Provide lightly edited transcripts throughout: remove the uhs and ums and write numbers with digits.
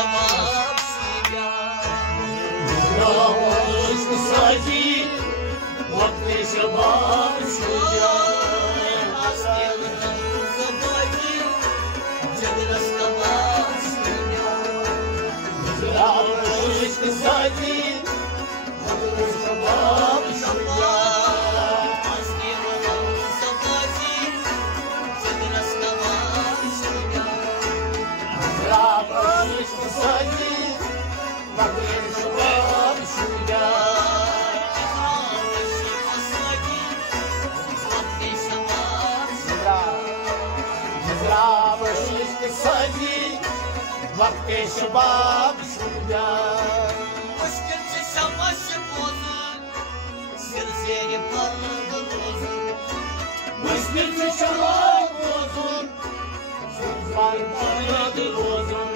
شباب شجاع عشق سعدي وقت شباب شجاع عشق سعدي وقت شباب وقت شباب شجاع مشكل تشمس بوزن سر زيري برد الوزن مشكل تشمس بوزن سر زيري برد الوزن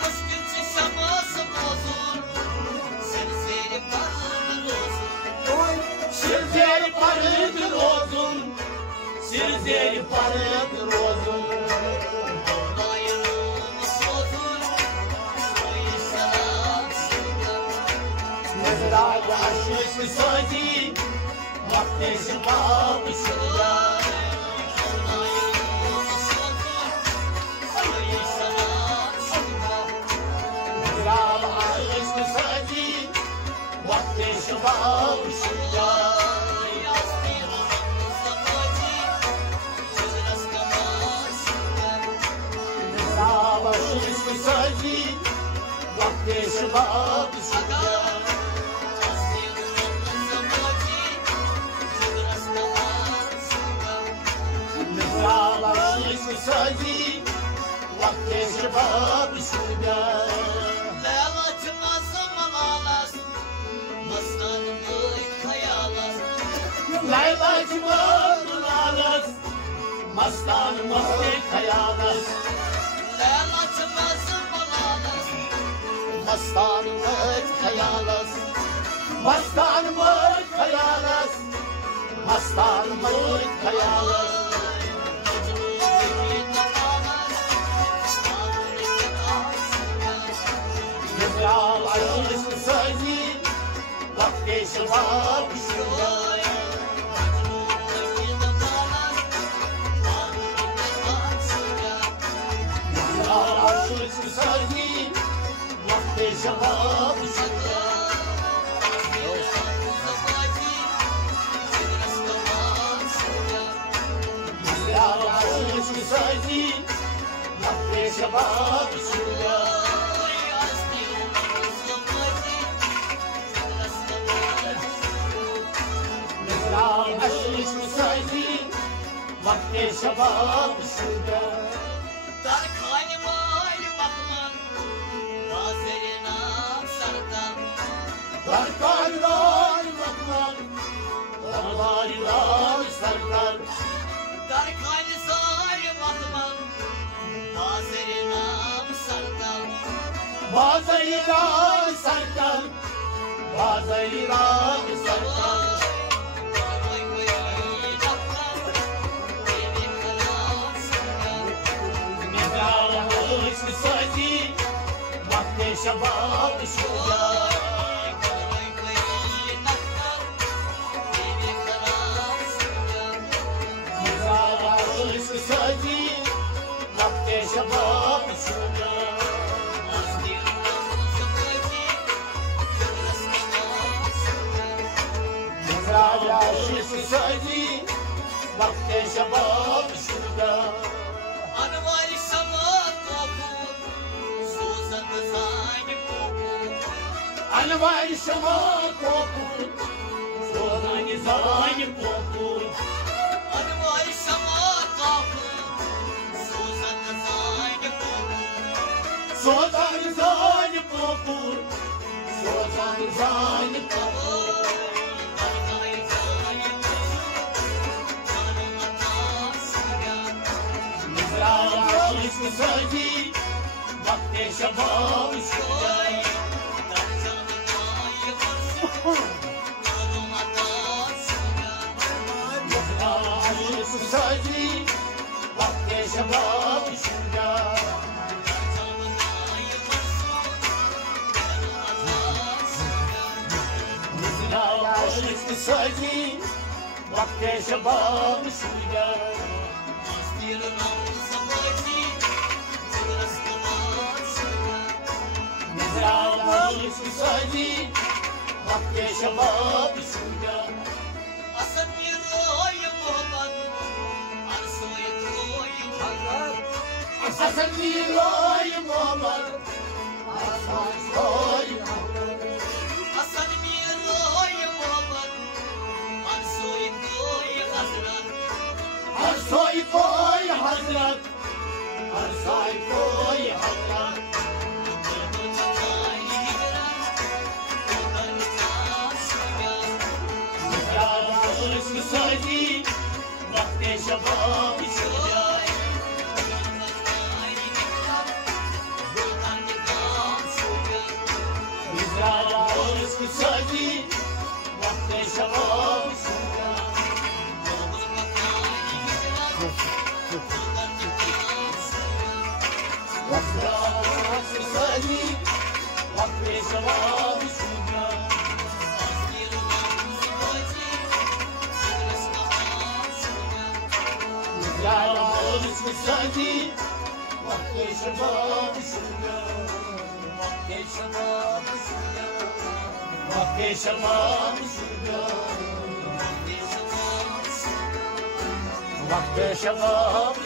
مشكل تشمس بوزن سر زيري برد الوزن سر زيري برد الوزن سر زيري برد الوزن عشق سعدي وقت شباب شجاع عشق سعدي وقت شباب شجاع عشق سعدي وقت شباب شجاع عشق سعدي وقت شباب شجاع Leyla çıkmasın malalas Mastan mıyık kayalas Leyla çıkmasın malalas Mastan mıyık kayalas Leyla çıkmasın malalas Mastan mıyık kayalas Mastan mıyık kayalas Mastan mıyık kayalas عشق سعدي وقت شباب شجاع عشق سعدي وقت شباب شجاع عشق سعدي وقت شباب شجاع عشق سعدي وقت شباب شجاع Darkhani mali bakman Nazerina sardan Darkan var bakman Darlar sarkar Darkhani sari bakman Nazerina sardan Bazaylar sarkar Bazaylar sarkar عشق سعدي وقت شباب شجاع عشق سعدي وقت شباب شجاع عشق سعدي وقت شباب شجاع Anıvar şamat kopur Suzan zani kopur Anıvar şamat kopur Sozan zani kopur Anıvar şamat kopur Suzan zani kopur Sozan zani kopur Sozan zani kopur عشق سعدي وقت شباب شجاع عشق سعدي وقت شباب شجاع سازی وقت شباب شویا مستیر روز بازی جگرس کمان شویا مزرعه عشق سازی وقت شباب شویا اصل میروی محبت ارسوی توی حضرت اصل میرای محمد اصل اصل میروی محبت ارسوی توی حضرت هر سای پای حضرت هر سای پای حضرت عشق سازی وقت شباب شویا عشق سازی وقت شباب شویا عشق سازی وقت شباب شویا عشق سازی وقت شباب شویا وقت شباب شویا وقت شباب